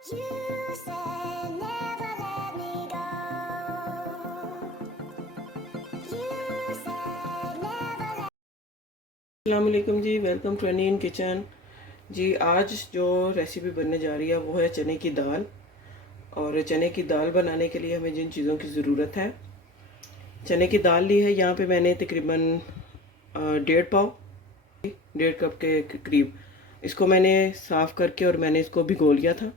You said never let me go. You said never let अस्सलामुअलैकुम जी, welcome to any in kitchen. जी, आज जो रेसिपी बनने जा रही है वो है चने की दाल। और चने की दाल बनाने के लिए हमें जिन चीज़ों की ज़रूरत है, चने की दाल ली है यहाँ पे मैंने तकरीबन 1.5 पाव, 1.5 कप के करीब। इसको मैंने साफ़ करके और मैंने इसको भिगो लिया था।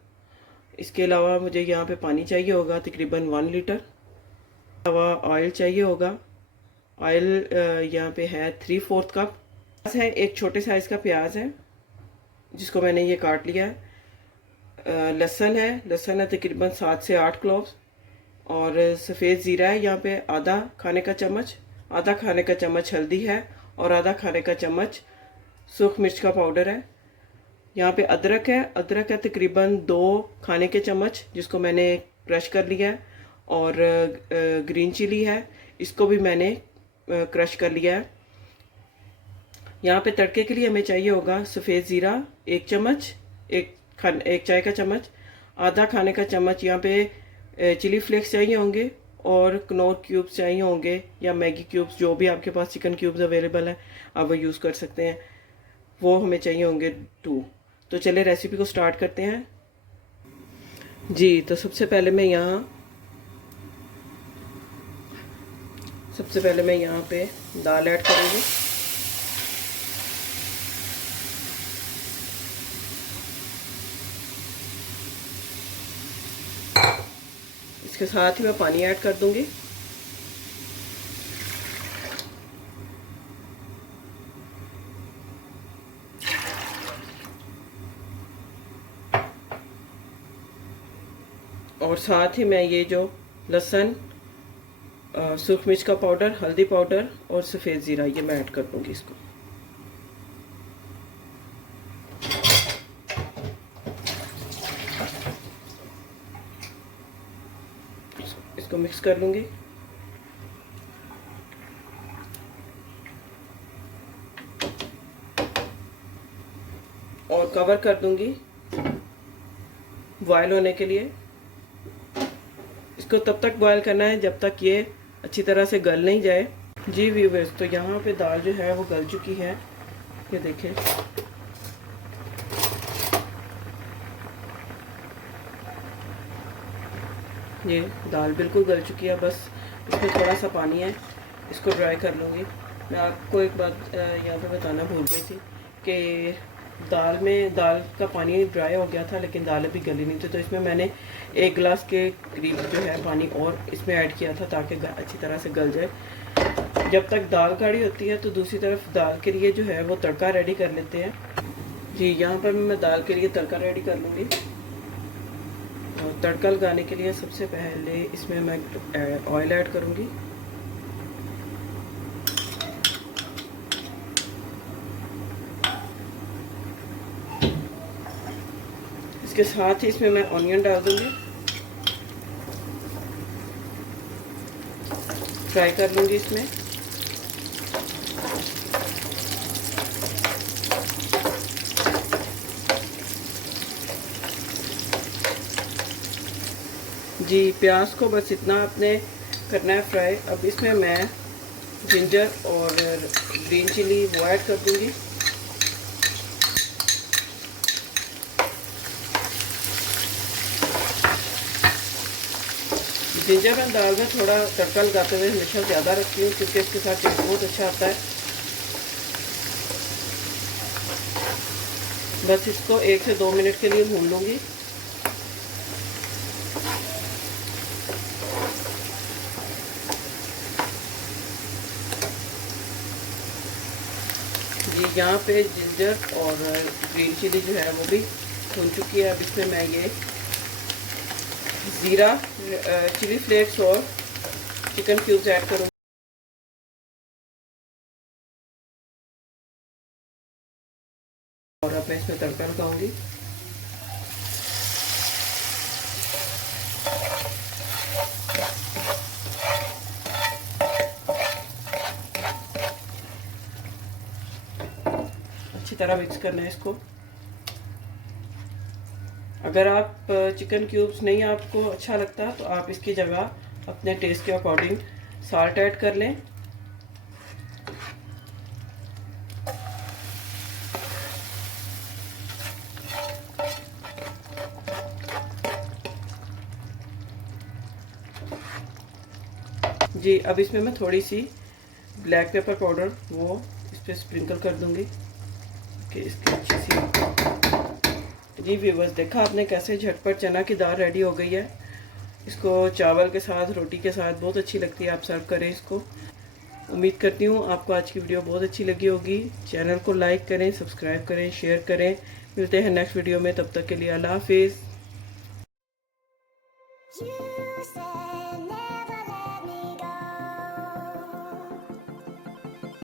इसके अलावा मुझे यहाँ पे पानी चाहिए होगा तकरीबन 1 लीटर। अलावा ऑयल चाहिए होगा। ऑयल यहाँ पे है 3/4 कप है। एक छोटे साइज़ का प्याज है जिसको मैंने ये काट लिया है। लहसुन है तकरीबन 7 से 8 क्लोव्स। और सफ़ेद ज़ीरा है यहाँ पे आधा खाने का चम्मच। आधा खाने का चम्मच हल्दी है और आधा खाने का चम्मच सूख मिर्च का पाउडर है। यहाँ पे अदरक है तकरीबन 2 खाने के चम्मच जिसको मैंने क्रश कर लिया है। और ग्रीन चिली है, इसको भी मैंने क्रश कर लिया है। यहाँ पे तड़के के लिए हमें चाहिए होगा सफ़ेद ज़ीरा 1 चम्मच, एक चाय का चम्मच, आधा खाने का चम्मच यहाँ पे चिली फ्लेक्स चाहिए होंगे, और कनौर क्यूब्स चाहिए होंगे या मैगी क्यूब्स, जो भी आपके पास चिकन क्यूब्स अवेलेबल है आप वो यूज़ कर सकते हैं। वो हमें चाहिए होंगे 2। तो चलिए रेसिपी को स्टार्ट करते हैं। जी, तो सबसे पहले मैं यहाँ पे दाल ऐड करूँगी। इसके साथ ही मैं पानी ऐड कर दूंगी। और साथ ही मैं ये जो लहसुन, सूख मिर्च का पाउडर, हल्दी पाउडर और सफ़ेद ज़ीरा ये मैं ऐड कर दूंगी इसको। इसको मिक्स कर लूंगी। और कवर कर दूंगी बॉयल होने के लिए। इसको तब तक बॉयल करना है जब तक ये अच्छी तरह से गल नहीं जाए। जी व्यूअर्स, तो यहाँ पे दाल जो है वो गल चुकी है, ये देखें। ये दाल बिल्कुल गल चुकी है, बस इसमें थोड़ा सा पानी है, इसको ड्राई कर लूँगी। मैं आपको एक बात यहाँ पे बताना भूल गई थी कि दाल का पानी ड्राई हो गया था लेकिन दाल अभी गली नहीं थी, तो इसमें मैंने 1 गिलास के करीब जो है पानी और इसमें ऐड किया था ताकि अच्छी तरह से गल जाए। जब तक दाल गाढ़ी होती है तो दूसरी तरफ दाल के लिए जो है वो तड़का रेडी कर लेते हैं। जी, यहाँ पर मैं दाल के लिए तड़का रेडी कर लूँगी। और तड़का लगाने के लिए सबसे पहले इसमें मैं ऑयल ऐड करूँगी। इसके साथ ही इसमें मैं ऑनियन डाल दूँगी, फ्राई कर लूँगी इसमें। जी, प्याज को बस इतना आपने करना है फ्राई। अब इसमें मैं जिंजर और ग्रीन चिली वो ऐड कर दूँगी। जिंजर मैं दाल में थोड़ा तड़का लगाते हुए हमेशा ज़्यादा रखती हूँ क्योंकि इसके साथ टेस्ट बहुत अच्छा आता है। बस इसको 1 से 2 मिनट के लिए भून लूँगी। जी, यहाँ पे जिंजर और ग्रीन चिली जो है वो भी भून चुकी है। अब इसमें मैं ये ज़ीरा, चिली फ्लेक्स और चिकन क्यूब्स ऐड करूँगी। और अब मैं इसमें तड़का लगाऊंगी। अच्छी तरह मिक्स करना है इसको। अगर आप चिकन क्यूब्स नहीं आपको अच्छा लगता तो आप इसकी जगह अपने टेस्ट के अकॉर्डिंग साल्ट ऐड कर लें। जी, अब इसमें मैं थोड़ी सी ब्लैक पेपर पाउडर वो इस पर स्प्रिंकल कर दूंगी कि इसकी अच्छी सी। जी व्यूअर्स, देखा आपने कैसे झटपट चना की दाल रेडी हो गई है। इसको चावल के साथ, रोटी के साथ बहुत अच्छी लगती है। आप सर्व करें इसको। उम्मीद करती हूँ आपको आज की वीडियो बहुत अच्छी लगी होगी। चैनल को लाइक करें, सब्सक्राइब करें, शेयर करें। मिलते हैं नेक्स्ट वीडियो में, तब तक के लिए अल्लाह हाफिज़।